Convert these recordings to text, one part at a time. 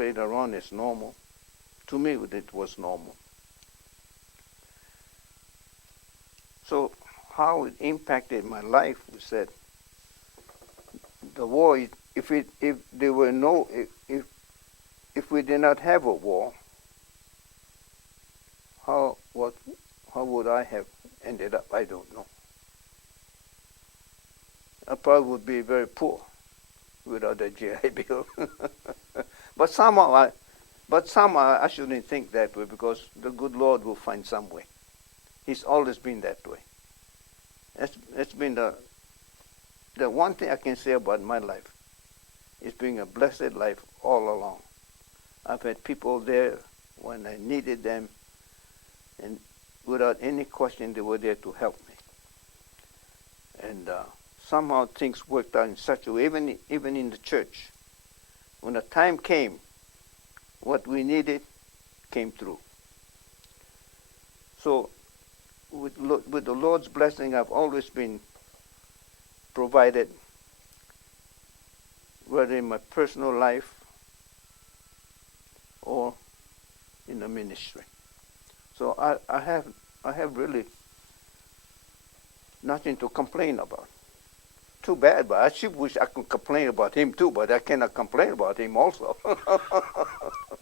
played around is normal. To me, it was normal. So how it impacted my life was that the war, if there were no, if we did not have a war, how would I have ended up? I don't know. I probably would be very poor without a GI Bill. But somehow I shouldn't think that way, because the good Lord will find some way. He's always been that way. It's been the one thing I can say about my life. It's been a blessed life all along. I've had people there when I needed them, and without any question they were there to help me. And somehow things worked out in such a way, even in the church. When the time came, what we needed came through. So with the Lord's blessing, I've always been provided, whether in my personal life or in the ministry. So I have really nothing to complain about. Too bad, but I should wish I could complain about him too, but I cannot complain about him also.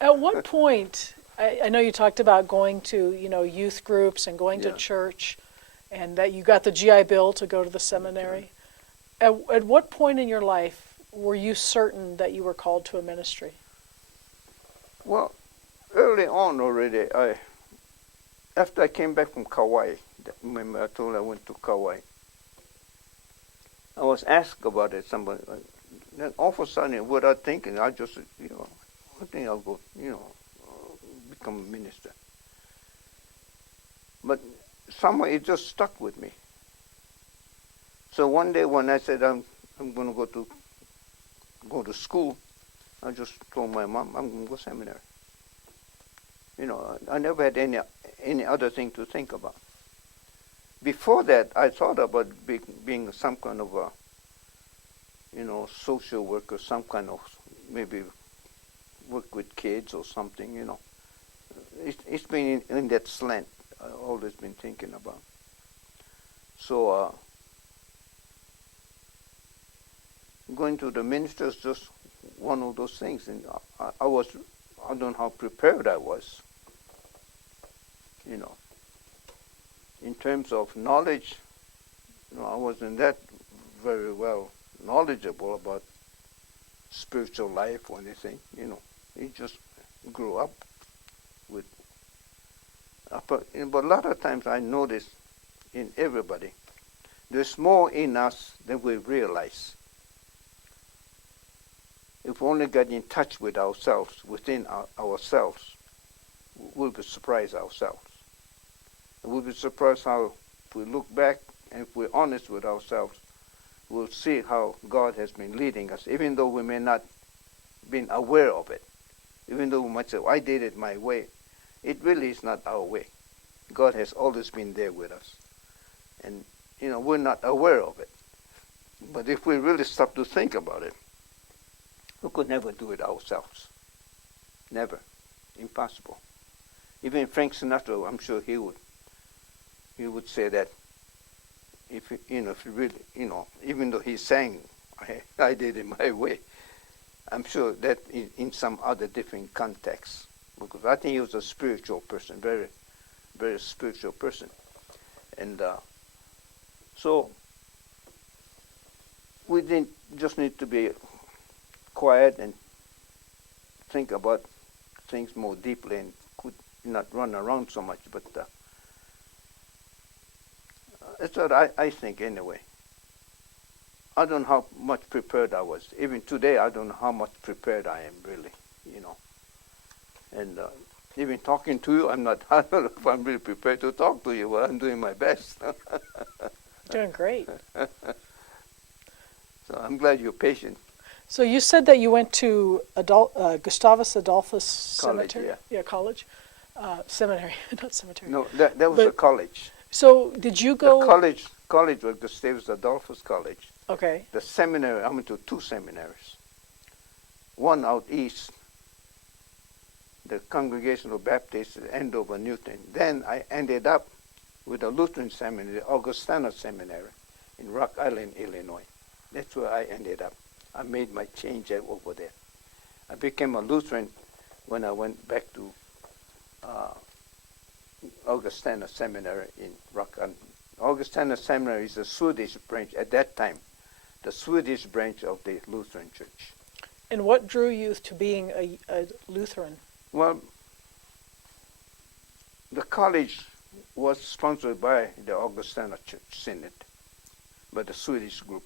At what point, I know you talked about going to, youth groups and going to church, and that you got the GI Bill to go to the seminary. At what point in your life were you certain that you were called to a ministry? Well, early on already, after I came back from Kauai, remember I told I went to Kauai, I was asked about it. Somebody, then all of a sudden, without thinking, I just, I think I'll go, become a minister. But somehow it just stuck with me. So one day when I said I'm going to go to school, I just told my mom I'm going to go to seminary. I never had any other thing to think about. Before that, I thought about being some kind of a, social worker, some kind of maybe work with kids or something. It's been in that slant I've always been thinking about. So going to the minister is just one of those things, and I don't know how prepared I was. In terms of knowledge, I wasn't that very well knowledgeable about spiritual life or anything. You just grew up with. But a lot of times I notice in everybody, there's more in us than we realize. If we only get in touch with ourselves, within ourselves, we'll be surprised ourselves. We'll be surprised how, if we look back and if we're honest with ourselves, we'll see how God has been leading us, even though we may not been aware of it. Even though we might say, I did it my way. It really is not our way. God has always been there with us. And, we're not aware of it. But if we really stop to think about it, we could never do it ourselves. Never. Impossible. Even Frank Sinatra, I'm sure he would say that if he really, even though he's saying, I did it my way, I'm sure that in some other different context, because I think he was a spiritual person, very, very spiritual person. And so we didn't just need to be quiet and think about things more deeply and could not run around so much, but that's what I think anyway. I don't know how much prepared I was. Even today, I don't know how much prepared I am really, And even talking to you, I don't know if I'm really prepared to talk to you, but I'm doing my best. Doing great. So I'm glad you're patient. So you said that you went to Gustavus Adolphus College, Cemetery? yeah. College. Seminary, not cemetery. No, that was a college. So did you go? The college was Gustavus Adolphus College. Okay. The seminary, I went to two seminaries. One out east the Congregational Baptist at Andover, Newton. Then I ended up with a Lutheran seminary, the Augustana Seminary in Rock Island, Illinois. That's where I ended up. I made my change over there. I became a Lutheran when I went back to Augustana Seminary in Rock Island. Augustana Seminary is a Swedish branch at that time, the Swedish branch of the Lutheran Church. And what drew you to being a Lutheran? Well, the college was sponsored by the Augustana Church Synod, by the Swedish group.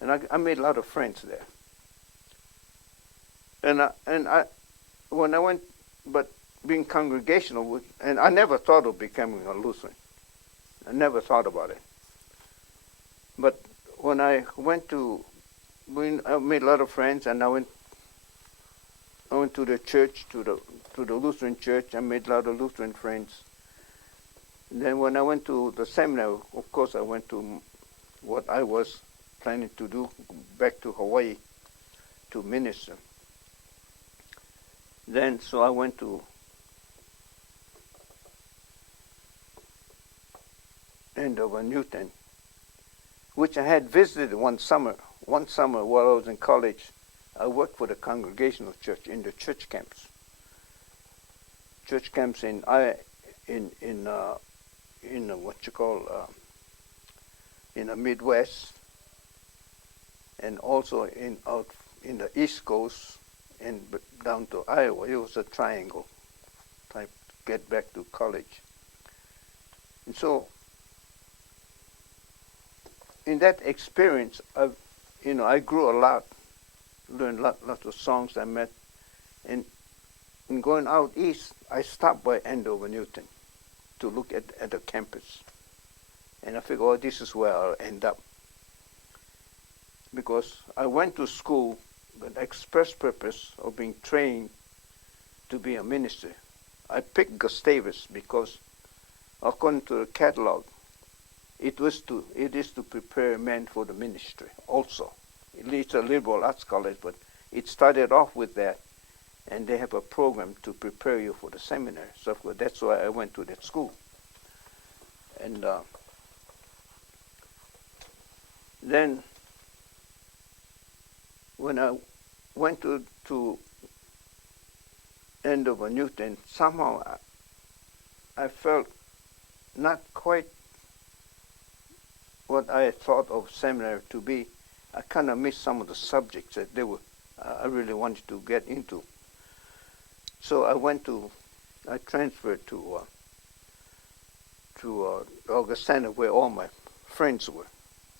And I made a lot of friends there. And I when I went, but being congregational, and I never thought of becoming a Lutheran. I never thought about it. But when I went to, I made a lot of friends, and I went to the church, to the Lutheran church. I made a lot of Lutheran friends. And then when I went to the seminary, of course, I went to what I was planning to do, back to Hawaii to minister. Then, so I went to Andover, Newton, which I had visited one summer. One summer while I was in college, I worked for the Congregational Church in the church camps. Church camps in what you call in the Midwest, and also out in the East Coast and down to Iowa. It was a triangle type to get back to college. And so in that experience, I grew a lot, learned lots of songs I met. And in going out east, I stopped by Andover, Newton to look at the campus. And I figured, oh, this is where I'll end up. Because I went to school with the express purpose of being trained to be a minister. I picked Gustavus because, according to the catalog, it is to prepare men for the ministry also. It's a liberal arts college, but it started off with that, and they have a program to prepare you for the seminary. So that's why I went to that school. And then when I went to Andover, Newton, somehow I felt not quite what I had thought of seminary to be. I kind of missed some of the subjects that I really wanted to get into. So I transferred to Augustana, where all my friends were.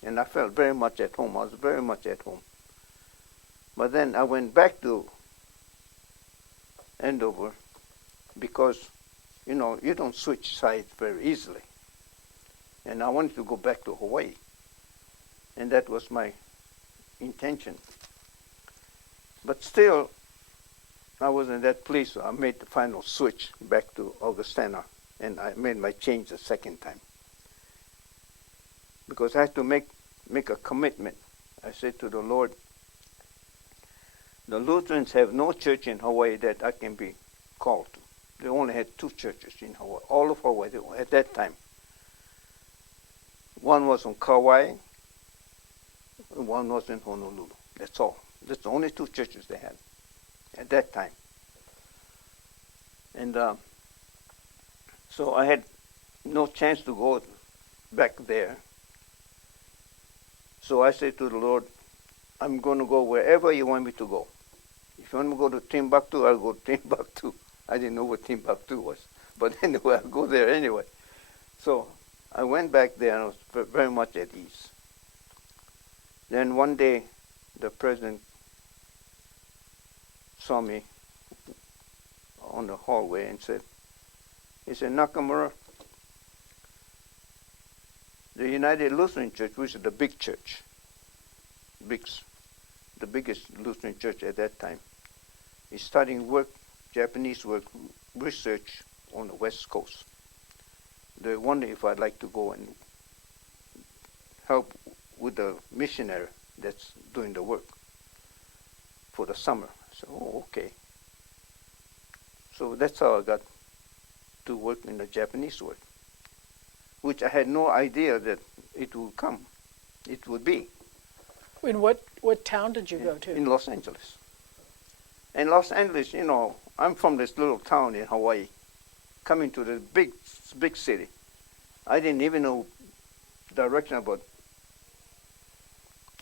And I felt very much at home. I was very much at home. But then I went back to Andover because, you don't switch sides very easily. And I wanted to go back to Hawaii. And that was my intention. But still, I was in that place, so I made the final switch back to Augustana, and I made my change the second time. Because I had to make a commitment. I said to the Lord, the Lutherans have no church in Hawaii that I can be called to. They only had 2 churches in Hawaii, all of Hawaii at that time. One was on Kauai, and one was in Honolulu. That's all. That's the only 2 churches they had at that time. And so I had no chance to go back there. So I said to the Lord, I'm going to go wherever you want me to go. If you want me to go to Timbuktu, I'll go to Timbuktu. I didn't know what Timbuktu was. But anyway, I'll go there anyway. So I went back there and I was very much at ease. Then one day, the president saw me on the hallway and he said, Nakamura, the United Lutheran Church, which is the big church, the biggest Lutheran church at that time, is starting Japanese work research on the West Coast. They wonder if I'd like to go and help with the missionary that's doing the work for the summer. I said, oh, okay. So that's how I got to work in the Japanese work, which I had no idea that it would come. It would be. In what town did you go to? In Los Angeles. In Los Angeles, you know, I'm from this little town in Hawaii, coming to the big city. I didn't even know direction about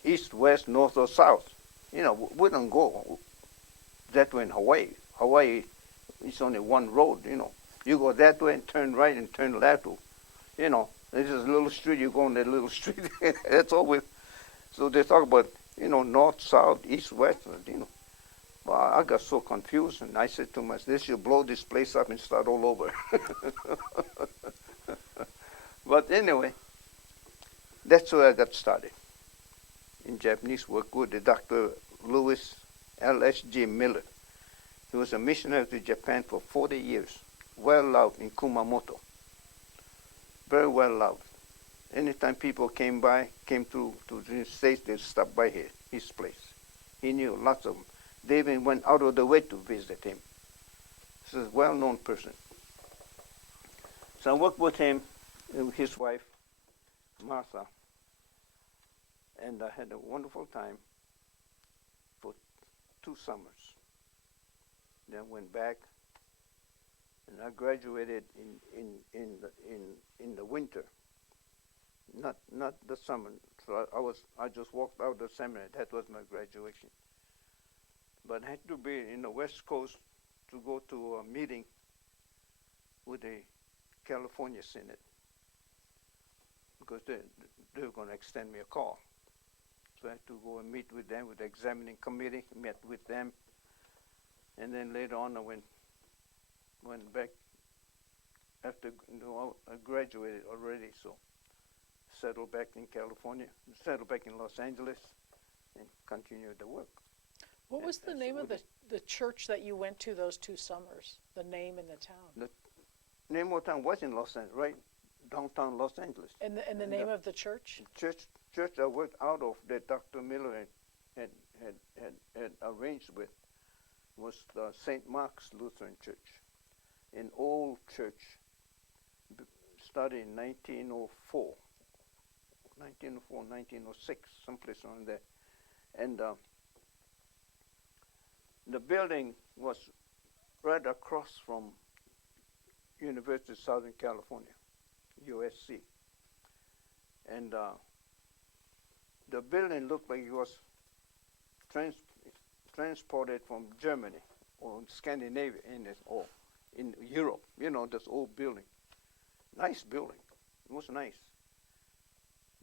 east, west, north, or south. You know, we don't go that way in Hawaii. Hawaii, it's only one road, you know. You go that way and turn right and turn left. You know, there's this little street, you go on that little street. That's always. So they talk about, you know, north, south, east, west, you know. Well, I got so confused, and I said to myself, they should blow this place up and start all over. But anyway, that's where I got started in Japanese work with the Dr. Lewis L.S.G. Miller. He was a missionary to Japan for 40 years, well loved in Kumamoto, very well loved. Anytime people came through to the United States, they'd stop by here, his place. He knew lots of them. They even went out of the way to visit him. This is a well-known person. So I worked with him and his wife, Martha, and I had a wonderful time for 2 summers. Then went back, and I graduated in the winter, not the summer. So I just walked out of the seminary. That was my graduation. But I had to be in the West Coast to go to a meeting with the California Senate, because they were going to extend me a call. So I had to go and meet with them, with the examining committee, met with them. And then later on I went back after, you know, I graduated already, so settled back in California, settled back in Los Angeles, and continued the work. What was the name of the church that you went to those 2 summers? The name and the town? The name of the town was in Los Angeles, right downtown Los Angeles. And the name of the church? Church I worked out of that Dr. Miller had arranged with was the St. Mark's Lutheran Church, an old church, started in 1904, 1906, someplace around there. And the building was right across from University of Southern California, USC. And the building looked like it was transported from Germany or Scandinavia or in Europe. You know, this old building. Nice building. It was nice.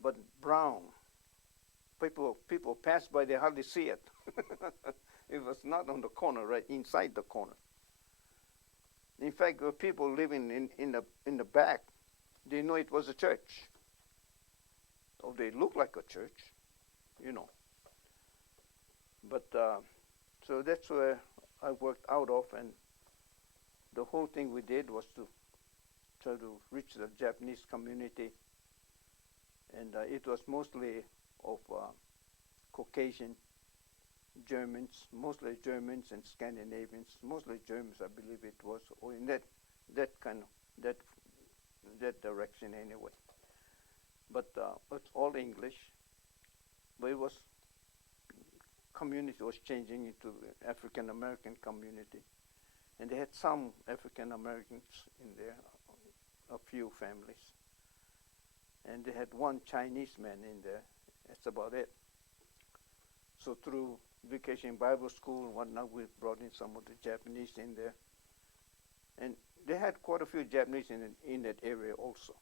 But brown. People pass by, they hardly see it. It was not on the corner, right inside the corner. In fact, there were people living in the back. They know it was a church. Or they look like a church, you know. But so that's where I worked out of, and the whole thing we did was to try to reach the Japanese community, and it was mostly of Caucasian Germans, mostly Germans and Scandinavians, mostly Germans, I believe it was, or in that direction anyway. But it's all English. But it was community was changing into African American community, and they had some African Americans in there, a few families, and they had one Chinese man in there. That's about it. So through Vacation Bible School and whatnot, we brought in some of the Japanese in there, and they had quite a few Japanese in that area also.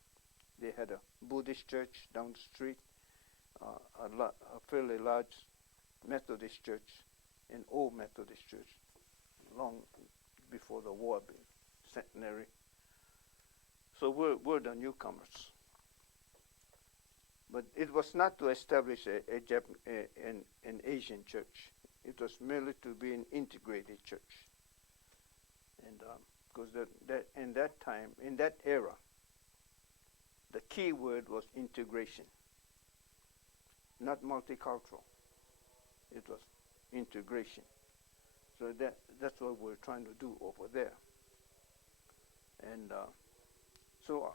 They had a Buddhist church down the street, a fairly large Methodist church, an old Methodist church, long before the war, centenary. So we're the newcomers. But it was not to establish an Asian church. It was merely to be an integrated church. And because in that time, in that era, the key word was integration, not multicultural. It was integration. So that's what we're trying to do over there. And so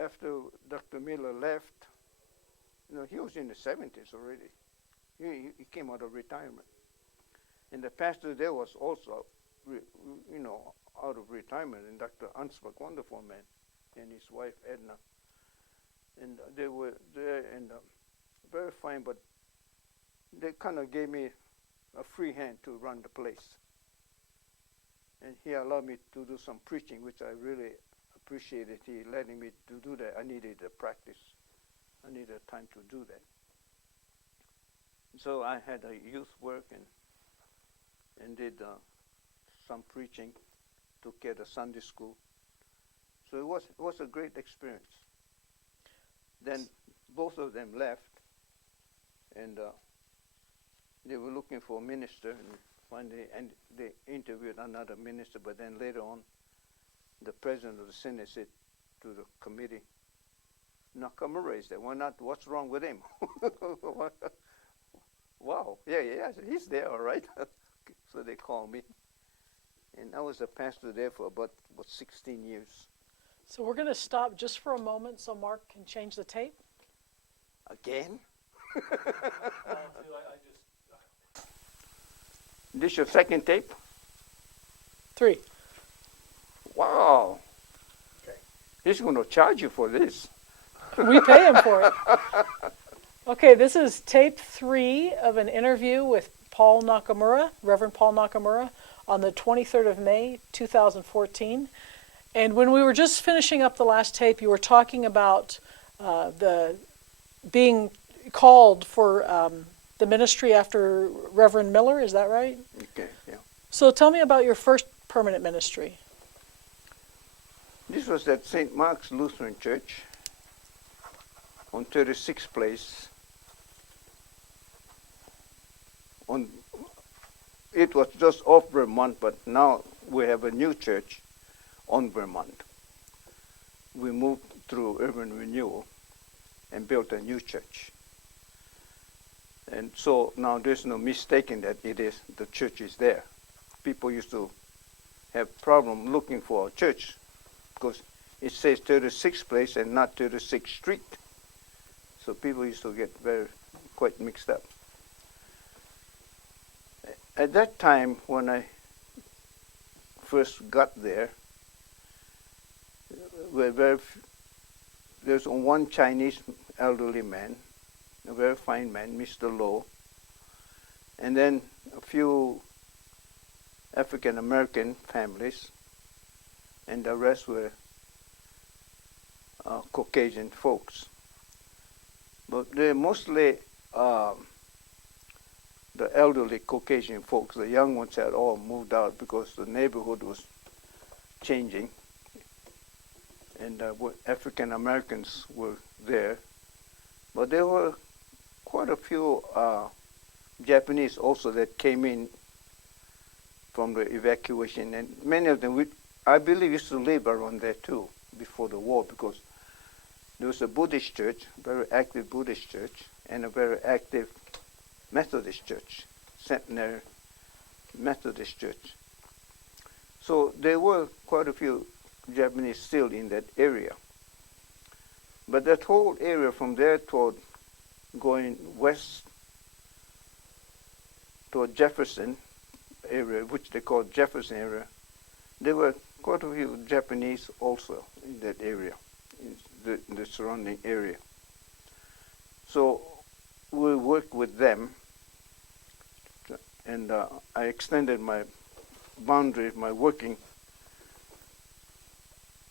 after Dr. Miller left, he was in the 70s already. He came out of retirement. And the pastor there was also, out of retirement, and Dr. Ansbach, wonderful man, and his wife Edna. And they were there and very fine, but they kind of gave me a free hand to run the place. And he allowed me to do some preaching, which I really appreciated. He letting me to do that. I needed the practice. I needed time to do that. So I had a youth work and did some preaching, took care of the Sunday school. So it was a great experience. Then both of them left, and they were looking for a minister, and finally they interviewed another minister, but then later on, the president of the Senate said to the committee, Nakamura is there. Why not? What's wrong with him? Wow, yeah, he's there, all right. So they called me, and I was a pastor there for about 16 years. So we're going to stop just for a moment so Mark can change the tape. Again? This your second tape? 3. Wow. Okay. He's going to charge you for this. We pay him for it. Okay, this is tape 3 of an interview with Paul Nakamura, Reverend Paul Nakamura, on the 23rd of May, 2014. And when we were just finishing up the last tape, you were talking about the being called for the ministry after Reverend Miller, is that right? Okay, yeah. So tell me about your first permanent ministry. This was at St. Mark's Lutheran Church on 36th Place. It was just off Vermont, but now we have a new church on Vermont. We moved through urban renewal and built a new church. And so now there's no mistaking that the church is there. People used to have problem looking for a church because it says 36th Place and not 36th Street. So people used to get quite mixed up. At that time, when I first got there, there's one Chinese elderly man, a very fine man, Mr. Low, and then a few African American families, and the rest were Caucasian folks. But they're mostly the elderly Caucasian folks. The young ones had all moved out because the neighborhood was changing, and African Americans were there. But there were quite a few Japanese also that came in from the evacuation, and many of them, I believe, used to live around there too before the war, because there was a Buddhist church, very active Buddhist church, and a very active Methodist church, Seminary Methodist church. So there were quite a few Japanese still in that area. But that whole area from there toward going west toward Jefferson area, which they call Jefferson area, there were quite a few Japanese also in that area, in the surrounding area. So we worked with them, and I extended my boundary, my working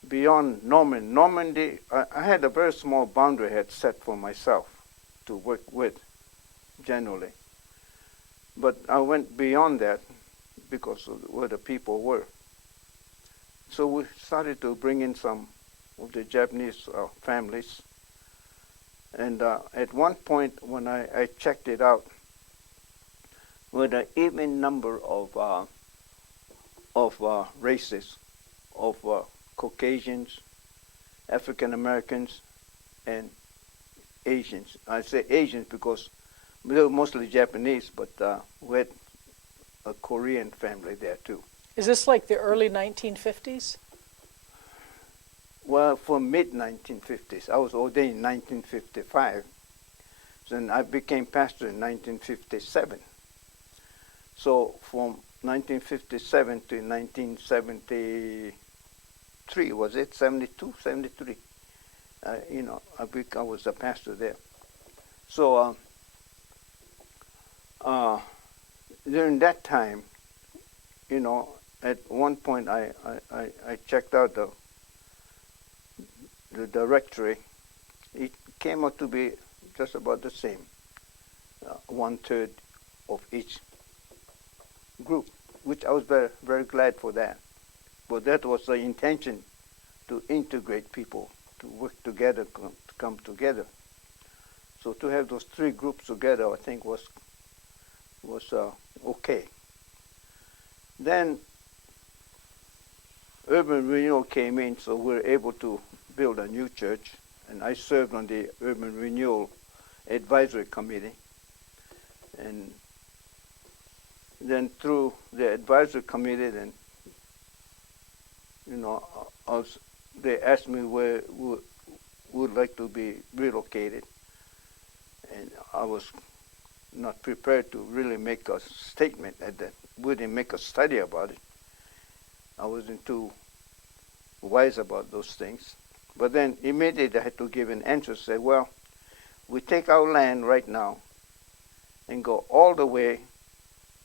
beyond Normandy. I had a very small boundary I had set for myself to work with, generally. But I went beyond that because of where the people were. So we started to bring in some of the Japanese families. And at one point when I checked it out, with an even number of races, of Caucasians, African Americans, and Asians. I say Asians because they were mostly Japanese, but we had a Korean family there too. Is this like the early 1950s? Well, for mid-1950s. I was ordained in 1955. Then I became pastor in 1957. So from 1957 to 1973, was it 72, 73? I was a pastor there. So during that time, at one point I checked out the directory. It came out to be just about the same, 1/3 of each group, which I was very, very glad for that. But that was the intention, to integrate people, to work together, to come together. So to have those three groups together, I think was okay. Then urban renewal came in, so we were able to build a new church, and I served on the urban renewal advisory committee. And then through the advisory committee, then they asked me where we would like to be relocated, and I was not prepared to really make a statement at that. We didn't make a study about it. I wasn't too wise about those things. But then immediately I had to give an answer, say, well, we take our land right now and go all the way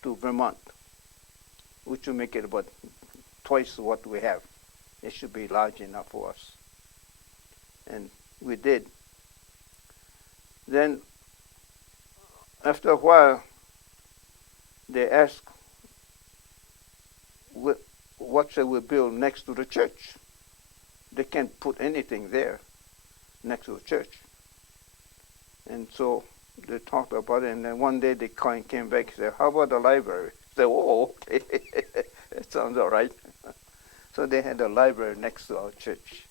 to Vermont, which will make it about twice what we have. It should be large enough for us. And we did. Then after a while, they asked, what shall we build next to the church? They can't put anything there next to the church. And so they talked about it, and then one day they came back and said, how about the library? I said, oh, okay, that sounds all right. So they had a library next to our church.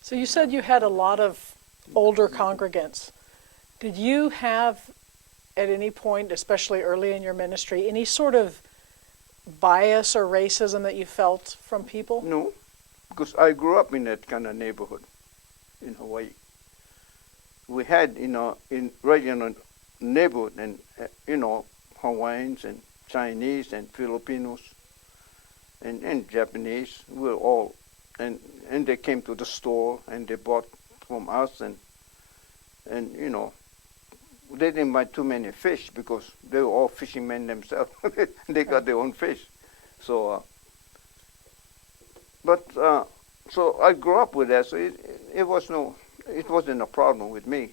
So you said you had a lot of older congregants. Did you have, at any point, especially early in your ministry, any sort of bias or racism that you felt from people? No, because I grew up in that kind of neighborhood in Hawaii. We had, right in a neighborhood, and Hawaiians and Chinese and Filipinos and Japanese. We were all, and they came to the store and they bought from us, and they didn't buy too many fish because they were all fishermen themselves. They got their own fish. So, so I grew up with that. So it wasn't a problem with me,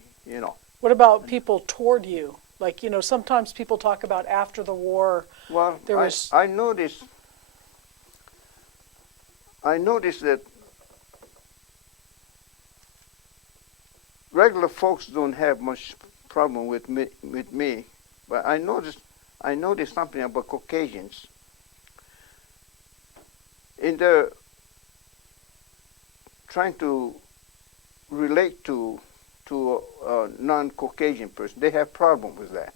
What about people toward you? Like, sometimes people talk about after the war. Well, I noticed that regular folks don't have much problem with me, but I noticed something about Caucasians. In their trying to relate to a non-Caucasian person, they have problem with that.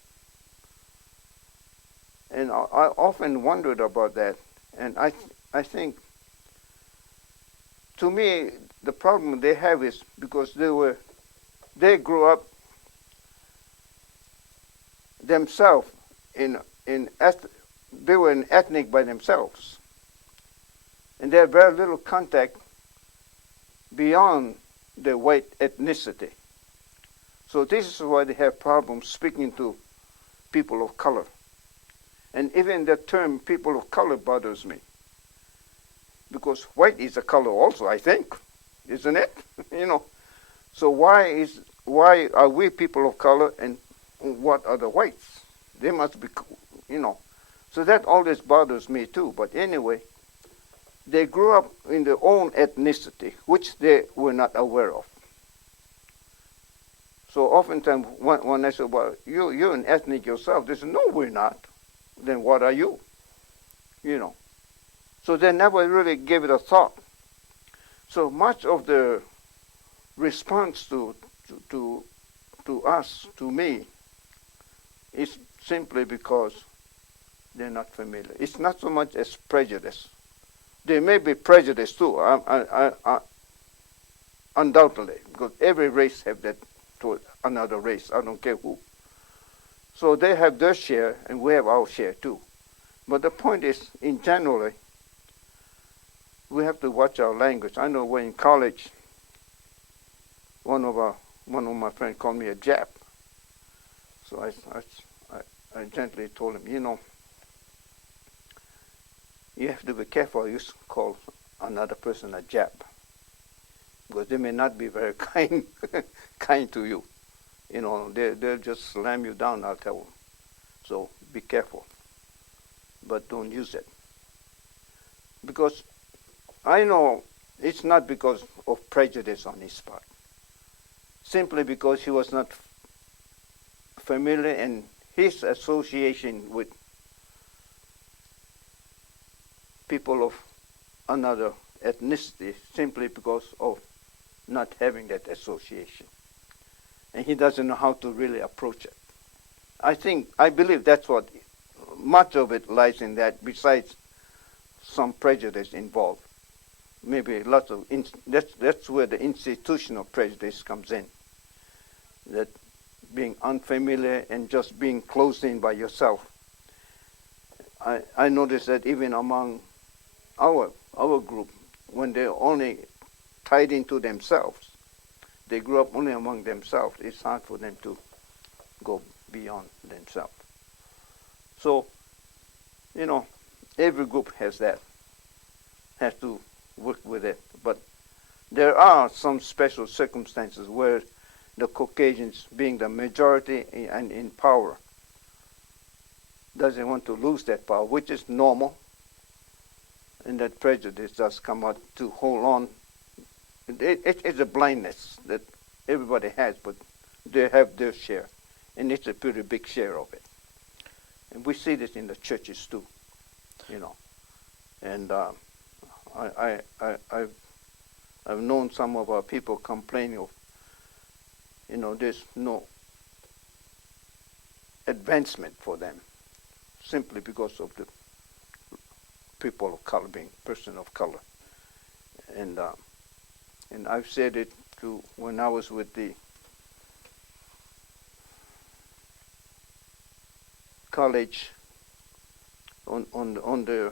And I often wondered about that, and I think, to me, the problem they have is because they grew up themselves they were an ethnic by themselves, and they have very little contact beyond their white ethnicity. So this is why they have problems speaking to people of color. And even the term people of color bothers me, because white is a color also, I think, isn't it? So why are we people of color, and what are the whites? They must be, So that always bothers me too. But anyway, they grew up in their own ethnicity, which they were not aware of. So oftentimes when I say, well, you're an ethnic yourself, they say, no, we're not. Then what are you? So they never really gave it a thought. So much of the response to us, to me, is simply because They're not familiar. It's not so much as prejudice. There may be prejudice too, undoubtedly, because every race have that to another race. I don't care who. So they have their share, and we have our share too. But the point is, in general, we have to watch our language. I know when in college, one of my friends called me a Jap. So I gently told him, you have to be careful you call another person a Jap, because they may not be very kind to you. They'll just slam you down, I'll tell them. So be careful, but don't use it. Because I know it's not because of prejudice on his part, simply because he was not familiar in his association with people of another ethnicity, simply because of not having that association. And he doesn't know how to really approach it. I believe that's what much of it lies in, that, besides some prejudice involved. Maybe lots of, that's where the institutional prejudice comes in. That being unfamiliar and just being closed in by yourself. I noticed that even among our group, when they're only tied into themselves, they grew up only among themselves, it's hard for them to go beyond themselves. So, every group has that, has to work with it. But there are some special circumstances where the Caucasians, being the majority and in power, doesn't want to lose that power, which is normal. And that prejudice does come out to hold on. It's a blindness that everybody has, but they have their share. And it's a pretty big share of it. And we see this in the churches too, And I've known some of our people complaining of, there's no advancement for them, simply because of the people of color, being person of color. And I've said it to when I was with the college on their